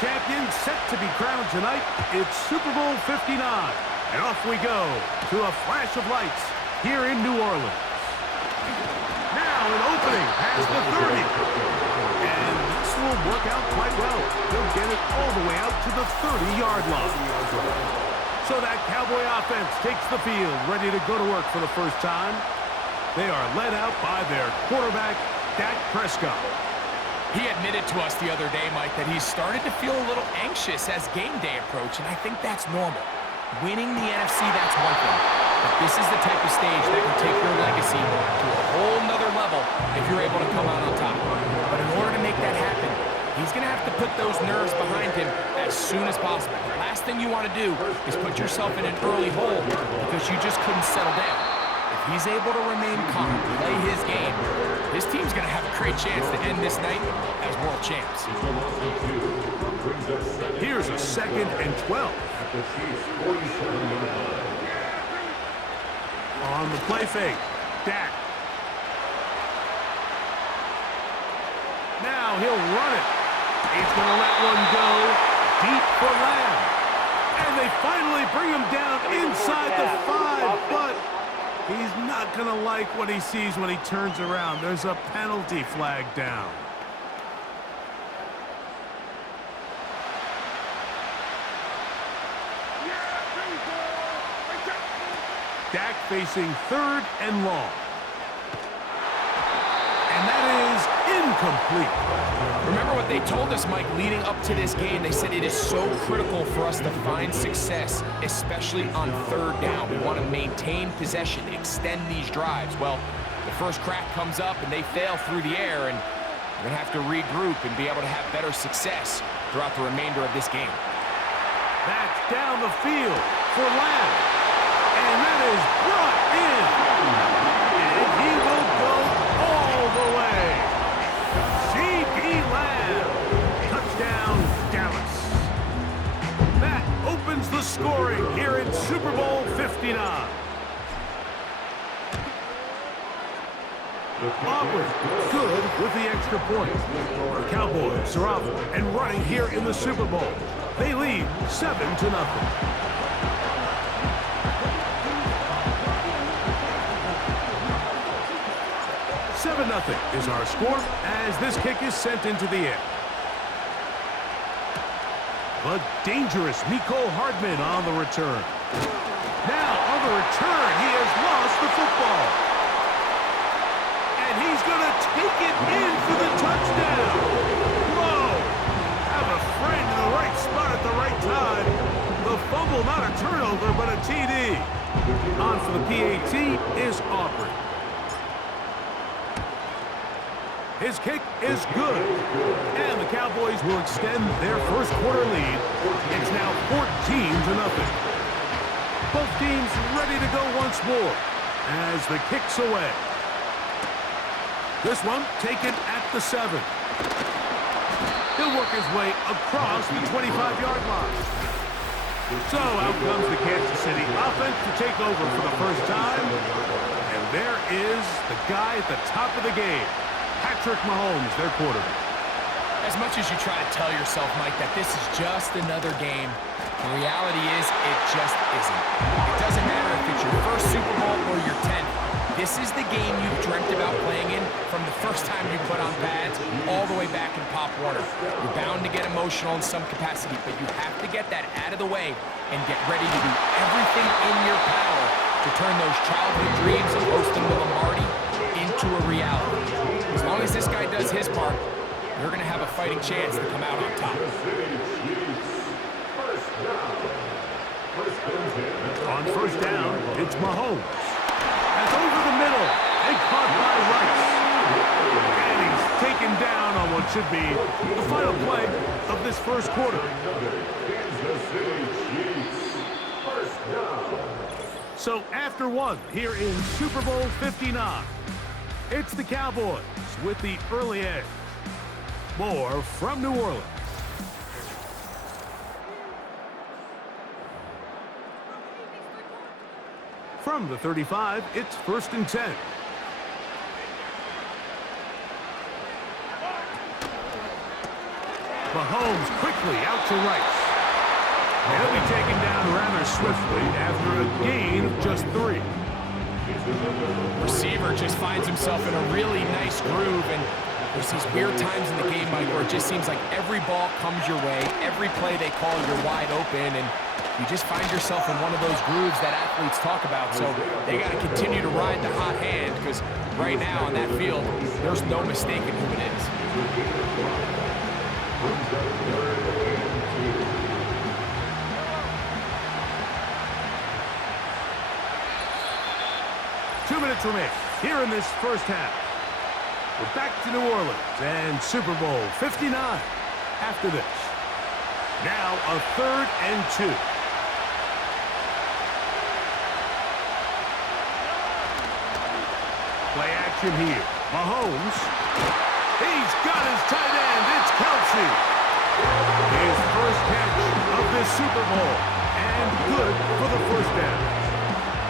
champion set to be crowned tonight. It's Super Bowl 59. And off we go to a flash of lights here in New Orleans. Now an opening has the 30. And this will work out quite well. They'll get it all the way out to the 30-yard line. So that Cowboy offense takes the field, ready to go to work for the first time. They are led out by their quarterback, Dak Prescott. He admitted to us the other day, Mike, that he's started to feel a little anxious as game day approaches, and I think that's normal. Winning the NFC, that's one thing. But this is the type of stage that can take your legacy to a whole nother level if you're able to come out on top. But in order to make that happen, he's going to have to put those nerves behind him as soon as possible. The last thing you want to do is put yourself in an early hole because you just couldn't settle down. If he's able to remain calm, play his game, his team's going to have a great chance to end this night as world champs. Here's a 2nd and 12. On the play fake, Dak. Now he'll run it. He's going to let one go deep for Lamb. And they finally bring him down inside the 5, but he's not going to like what he sees when he turns around. There's a penalty flag down. Dak facing 3rd and long. And that is incomplete. Remember what they told us, Mike, leading up to this game? They said it is so critical for us to find success, especially on 3rd down. We want to maintain possession, extend these drives. Well, the first crack comes up and they fail through the air, and we're going to have to regroup and be able to have better success throughout the remainder of this game. That's down the field for Lamb. And that is brought in. And he will go all the way. C.D. Lamb. Touchdown, Dallas. That opens the scoring here in Super Bowl 59. Auburn, good with the extra point. The Cowboys are up and running here in the Super Bowl. They lead 7-0. 7-0 is our score as this kick is sent into the air. The dangerous Mecole Hardman on the return. Now on the return, he has lost the football. And he's going to take it in for the touchdown. Whoa! Have a friend in the right spot at the right time. The fumble, not a turnover, but a TD. On for the PAT is Aubrey. His kick is good. And the Cowboys will extend their first quarter lead. It's now 14-0. Both teams ready to go once more as the kick's away. This one taken at the 7. He'll work his way across the 25-yard line. So out comes the Kansas City offense to take over for the first time. And there is the guy at the top of the game. Patrick Mahomes, their quarterback. As much as you try to tell yourself, Mike, that this is just another game, the reality is it just isn't. It doesn't matter if it's your first Super Bowl or your 10th. This is the game you've dreamt about playing in from the first time you put on pads all the way back in Pop Warner. You're bound to get emotional in some capacity, but you have to get that out of the way and get ready to do everything in your power to turn those childhood dreams of hosting the Lombardi into a reality. As long as this guy does his part, you're going to have a fighting chance to come out on top. On first down, it's Mahomes. That's over the middle. And caught by Rice. And he's taken down on what should be the final play of this first quarter. So after one here in Super Bowl 59, it's the Cowboys with the early edge. More from New Orleans. From the 35, it's 1st and 10. Mahomes quickly quickly out to Rice. And he'll be taken down rather swiftly after a gain of just 3. Receiver just finds himself in a really nice groove, and there's these weird times in the game, Mike, where it just seems like every ball comes your way, every play they call, you're wide open, and you just find yourself in one of those grooves that athletes talk about. So they got to continue to ride the hot hand, because right now on that field, there's no mistaking who it is. 2 minutes remain here in this first half. We're back to New Orleans and Super Bowl 59 after this. Now a 3rd and 2. Play action here. Mahomes. He's got his tight end. It's Kelsey. His first catch of this Super Bowl. And good for the first down.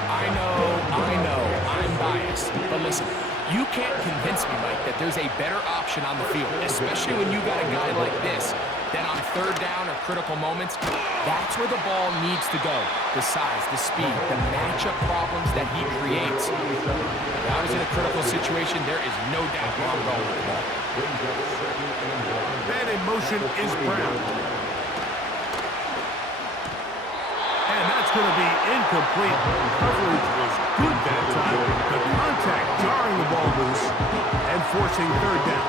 I know, I'm biased. But listen, you can't convince me, Mike, that there's a better option on the field, especially when you got a guy like this, that on 3rd down or critical moments, that's where the ball needs to go. The size, the speed, the matchup problems that he creates. If I was in a critical situation, there is no doubt where I'm going with the ball. Man in motion is Brown. And that's going to be incomplete. Coverage was good that time. The contact jarring the ball loose and forcing 3rd down.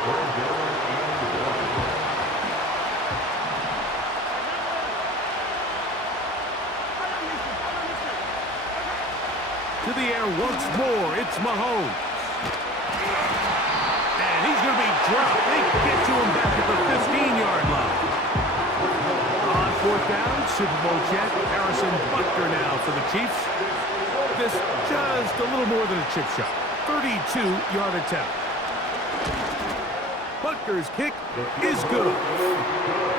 To the air once more, it's Mahomes. And he's going to be dropped. They get to him back at the 15-yard line. On 4th down, Super Bowl champ Harrison Butker now for the Chiefs. This just a little more than a chip shot. 32-yard attempt. Butker's kick is good.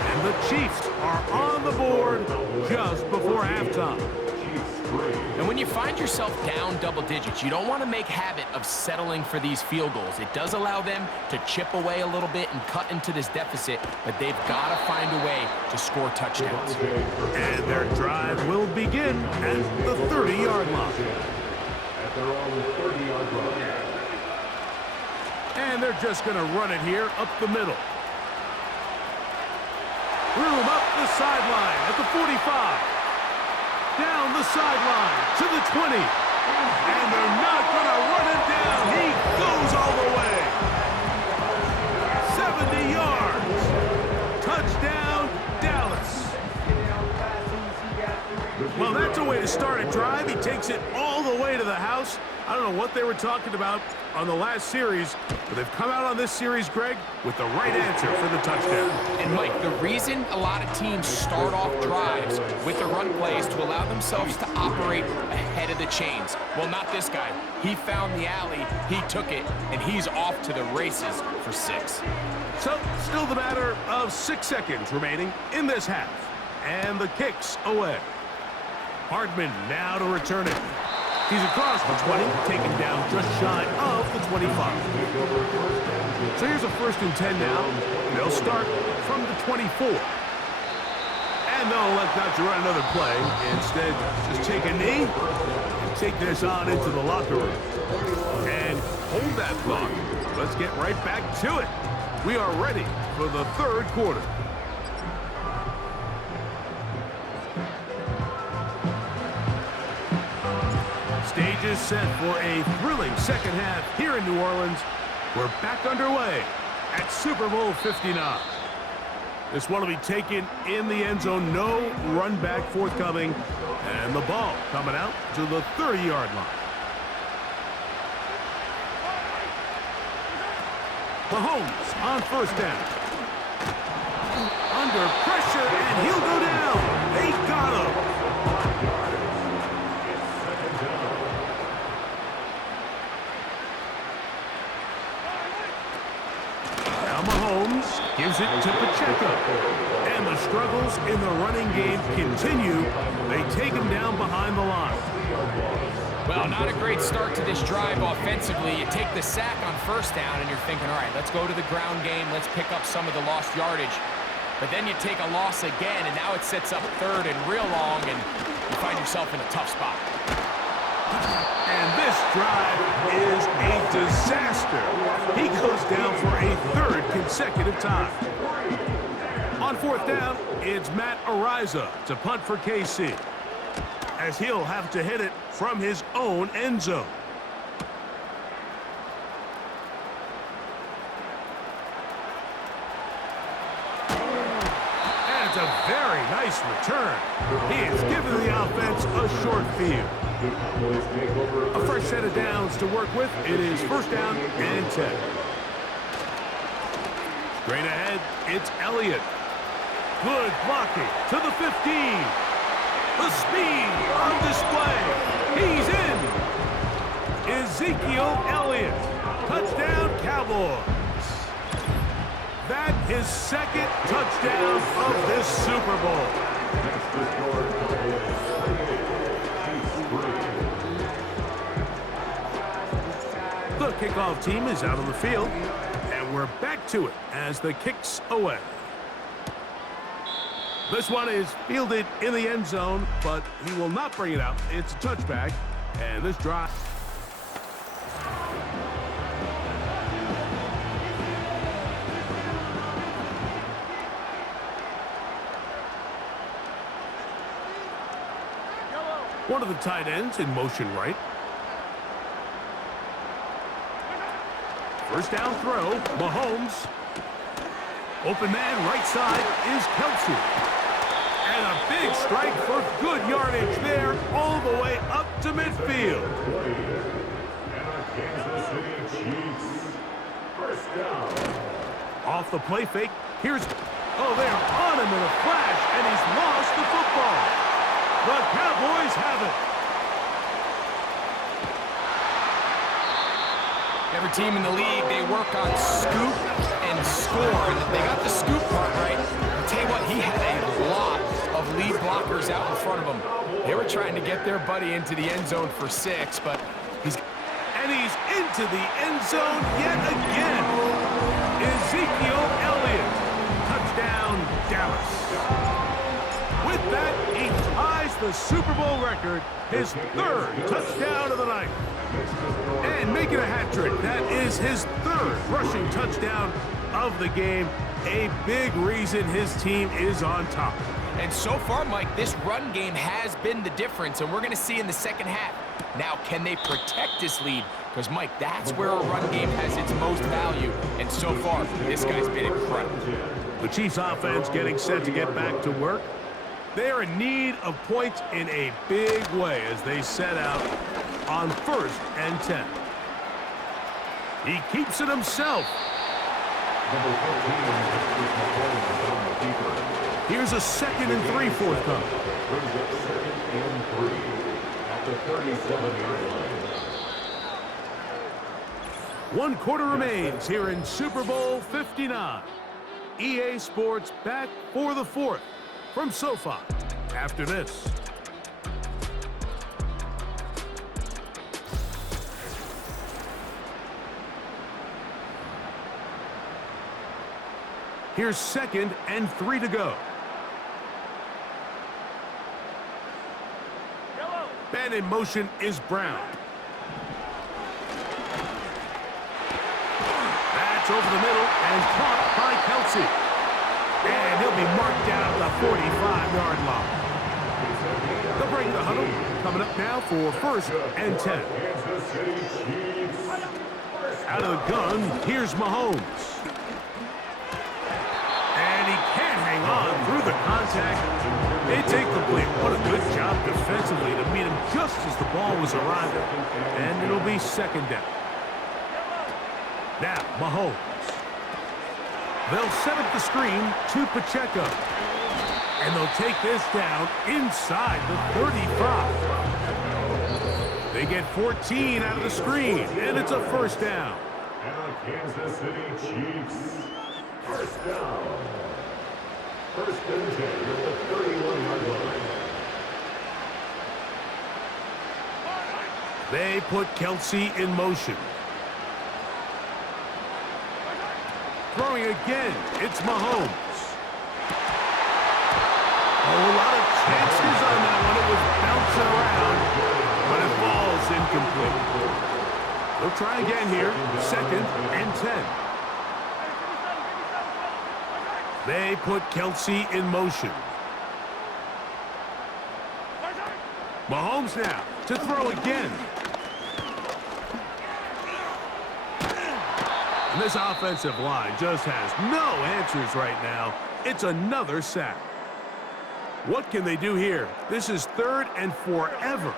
And the Chiefs are on the board just before halftime. And when you find yourself down double digits, you don't want to make habit of settling for these field goals. It does allow them to chip away a little bit and cut into this deficit, but they've got to find a way to score touchdowns. And their drive will begin at the 30-yard line. And they're just going to run it here up the middle. Room up the sideline at the 45. Down the sideline to the 20. And they're not going to run him down. He goes all the way. 70 yards. Touchdown, Dallas. Well, that's a way to start a drive. He takes it all the way to the house. I don't know what they were talking about on the last series, but they've come out on this series, Greg, with the right answer for the touchdown. And, Mike, the reason a lot of teams start off drives with the run plays to allow themselves to operate ahead of the chains. Well, not this guy. He found the alley, he took it, and he's off to the races for 6. So, still the matter of 6 seconds remaining in this half. And the kick's away. Hardman now to return it. He's across the 20, taken down just shy of the 25. So here's a 1st and 10 now. They'll start from the 24. And they'll elect not to run another play. Instead, just take a knee and take this on into the locker room. And hold that thought. Let's get right back to it. We are ready for the 3rd quarter. Stage is set for a thrilling second half here in New Orleans. We're back underway at Super Bowl 59. This one will be taken in the end zone. No run back forthcoming. And the ball coming out to the 30-yard line. Mahomes on 1st down. Under pressure, and he'll go down. They got him. Mahomes gives it to Pacheco. And the struggles in the running game continue. They take him down behind the line. Well, not a great start to this drive offensively. You take the sack on 1st down, and you're thinking, all right, let's go to the ground game. Let's pick up some of the lost yardage. But then you take a loss again, and now it sets up third and real long, and you find yourself in a tough spot. And this drive is a disaster. He goes down for a third consecutive time. On fourth down, it's Matt Ariza to punt for KC, as he'll have to hit it from his own end zone. And it's a very nice return. He has given the offense a short field. A fresh set of downs to work with. It is first down and 10. Straight ahead, it's Elliott. Good blocking to the 15. The speed on display. He's in. Ezekiel Elliott. Touchdown, Cowboys. That his second touchdown of this Super Bowl. The kickoff team is out on the field, and we're back to it as the kick's away. This one is fielded in the end zone, but he will not bring it out. It's a touchback, and this drive. One of the tight ends in motion right. First down throw, Mahomes. Open man right side is Kelsey. And a big strike for good yardage there all the way up to midfield. Off the play fake, here's, oh, they're on him in a flash, and he's lost the football. The Cowboys have it. Every team in the league, they work on scoop and score. And they got the scoop part right. I'll tell you what, he had a lot of lead blockers out in front of him. They were trying to get their buddy into the end zone for 6, but he's into the end zone yet again. Ezekiel Elliott. Touchdown, Dallas. With that, he ties the Super Bowl record, his third touchdown of the night. And making a hat trick, that is his third rushing touchdown of the game. A big reason his team is on top. And so far, Mike, this run game has been the difference, and we're going to see in the second half. Now, can they protect this lead? Because, Mike, that's where a run game has its most value. And so far, this guy's been incredible. The Chiefs offense getting set to get back to work. They are in need of points in a big way as they set out on first and 10. He keeps it himself. Here's a 2nd and 3 forthcoming. One quarter remains here in Super Bowl 59. EA Sports back for the 4th from SoFi after this. Here's 2nd and 3 to go. Man in motion is Brown. That's over the middle and caught by Kelsey. And he'll be marked down at the 45-yard line. They'll bring the huddle. Coming up now for first and 10. Out of the gun, here's Mahomes. And he can't hang on through the contact. It's incomplete. What a good job defensively to meet him just as the ball was arriving. And it'll be 2nd down. Now, Mahomes. They'll set up the screen to Pacheco. And they'll take this down inside the 35. They get 14 out of the screen, and it's a first down. And the Kansas City Chiefs. First down. First and 10 at the 31-yard line. They put Kelsey in motion. Throwing again, it's Mahomes. Oh, a lot of chances on that one. It was bouncing around, but it falls incomplete. They'll try again here. 2nd and 10. They put Kelsey in motion. Mahomes now to throw again. And this offensive line just has no answers right now. It's another sack. What can they do here? This is 3rd and forever.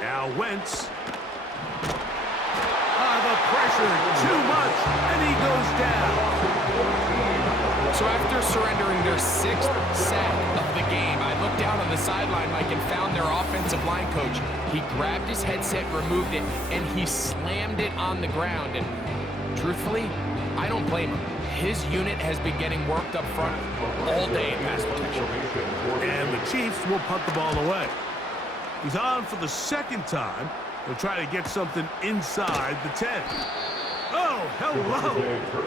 Now Wentz. The pressure, too much, and he goes down. So after surrendering their 6th sack of the game, I looked down on the sideline, Mike, and found their offensive line coach. He grabbed his headset, removed it, and he slammed it on the ground. And truthfully, I don't blame him. His unit has been getting worked up front all day in pass protection. And the Chiefs will punt the ball away. He's on for the 2nd time. He'll try to get something inside the 10. Oh, hello.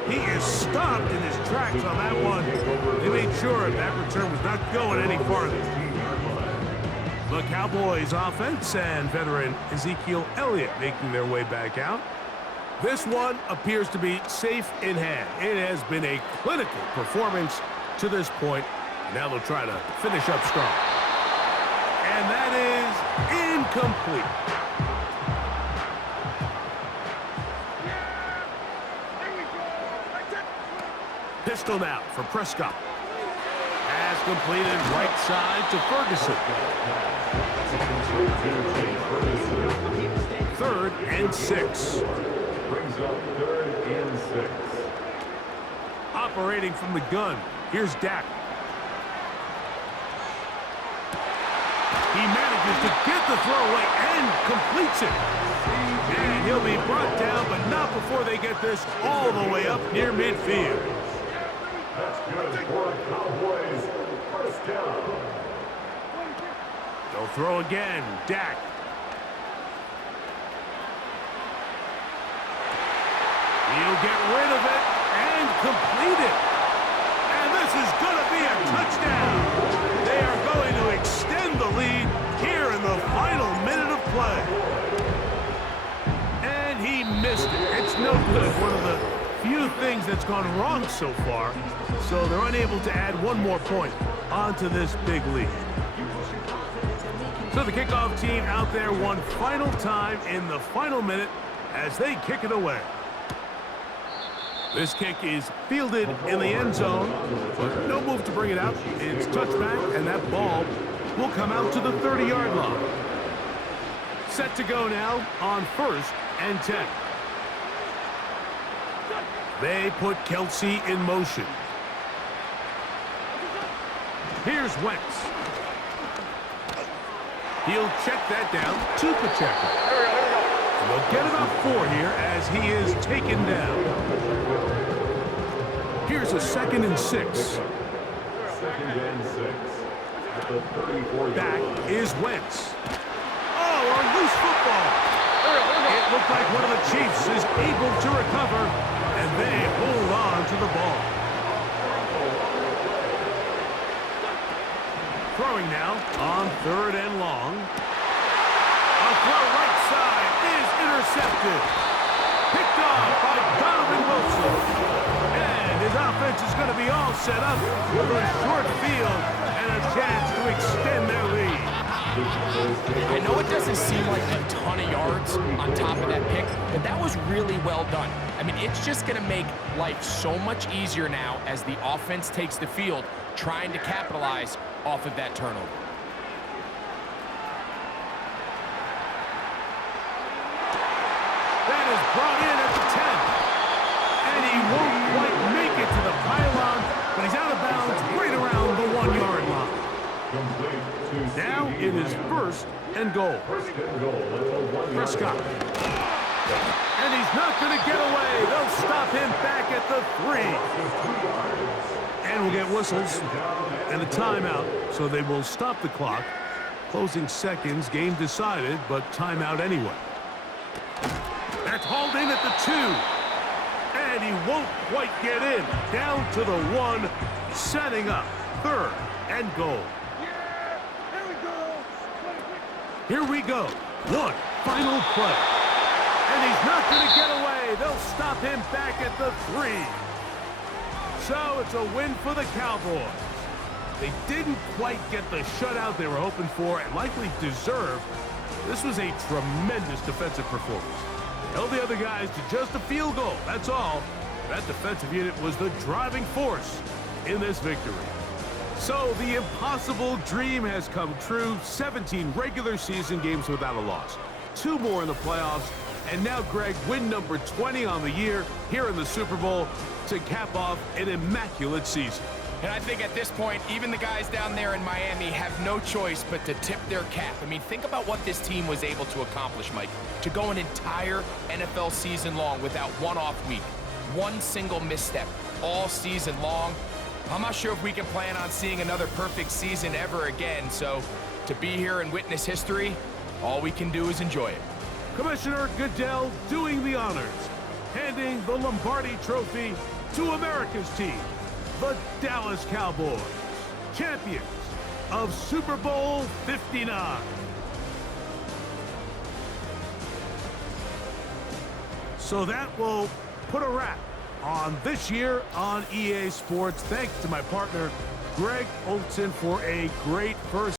He is stopped in his tracks on that one. They made sure that return was not going any farther. The Cowboys offense and veteran Ezekiel Elliott making their way back out. This one appears to be safe in hand. It has been a clinical performance to this point. Now they'll try to finish up strong. And that is incomplete. Pistol now for Prescott. Pass completed right side to Ferguson. 3rd and 6. Brings up 3rd and 6. Operating from the gun. Here's Dak. He manages to get the throw away and completes it. And he'll be brought down, but not before they get this all the way up near midfield. That's good for Cowboys. 1st down. They'll throw again. Dak. He'll get rid of it and complete it. And this is going to be a touchdown. They are going to extend the lead here in the final minute of play. And he missed it. It's no good. One of the few things that's gone wrong so far. So they're unable to add one more point onto this big lead. So the kickoff team out there one final time in the final minute as they kick it away. This kick is fielded in the end zone, but no move to bring it out. It's touchback, and that ball will come out to the 30-yard line. Set to go now on 1st and 10. They put Kelsey in motion. Here's Wentz. He'll check that down to Pacheco. And they'll get about 4 here as he is taken down. Here's a 2nd and 6. 2nd and 6. At the 34-yard Back line. is Wentz. Oh, a loose football. It looked like one of the Chiefs is able to recover, and they hold on to the ball. Throwing now on 3rd and long. A throw right side is intercepted. Picked off by Donovan Wilson. And his offense is going to be all set up with a short field and a chance to extend their lead. I know it doesn't seem like a ton of yards on top of that pick, but that was really well done. I mean, it's just going to make life so much easier now as the offense takes the field, trying to capitalize off of that turnover. That is brought in at the 10. And he won't quite make it to the pylon, but he's out of bounds right around the 1-yard line. Now it is 1st and goal. Prescott. And he's not going to get away. They'll stop him back at the 3. And we'll get whistles and a timeout, so they will stop the clock. Closing seconds, game decided, but timeout anyway. That's hauled in at the 2. and he won't quite get in. Down to the 1, setting up 3rd and goal. Here we go. 1 final play. And he's not going to get away. They'll stop him back at the 3. So it's a win for the Cowboys. They didn't quite get the shutout they were hoping for and likely deserved. This was a tremendous defensive performance. They held the other guys to just a field goal, that's all. That defensive unit was the driving force in this victory. So the impossible dream has come true. 17 regular season games without a loss. 2 more in the playoffs. And now, Greg, win number 20 on the year here in the Super Bowl to cap off an immaculate season. And I think at this point, even the guys down there in Miami have no choice but to tip their cap. I mean, think about what this team was able to accomplish, Mike. To go an entire NFL season long without one off week, one single misstep all season long. I'm not sure if we can plan on seeing another perfect season ever again. So to be here and witness history, all we can do is enjoy it. Commissioner Goodell doing the honors, handing the Lombardi Trophy to America's team, the Dallas Cowboys, champions of Super Bowl 59. So that will put a wrap on this year on EA Sports. Thanks to my partner, Greg Olson, for a great first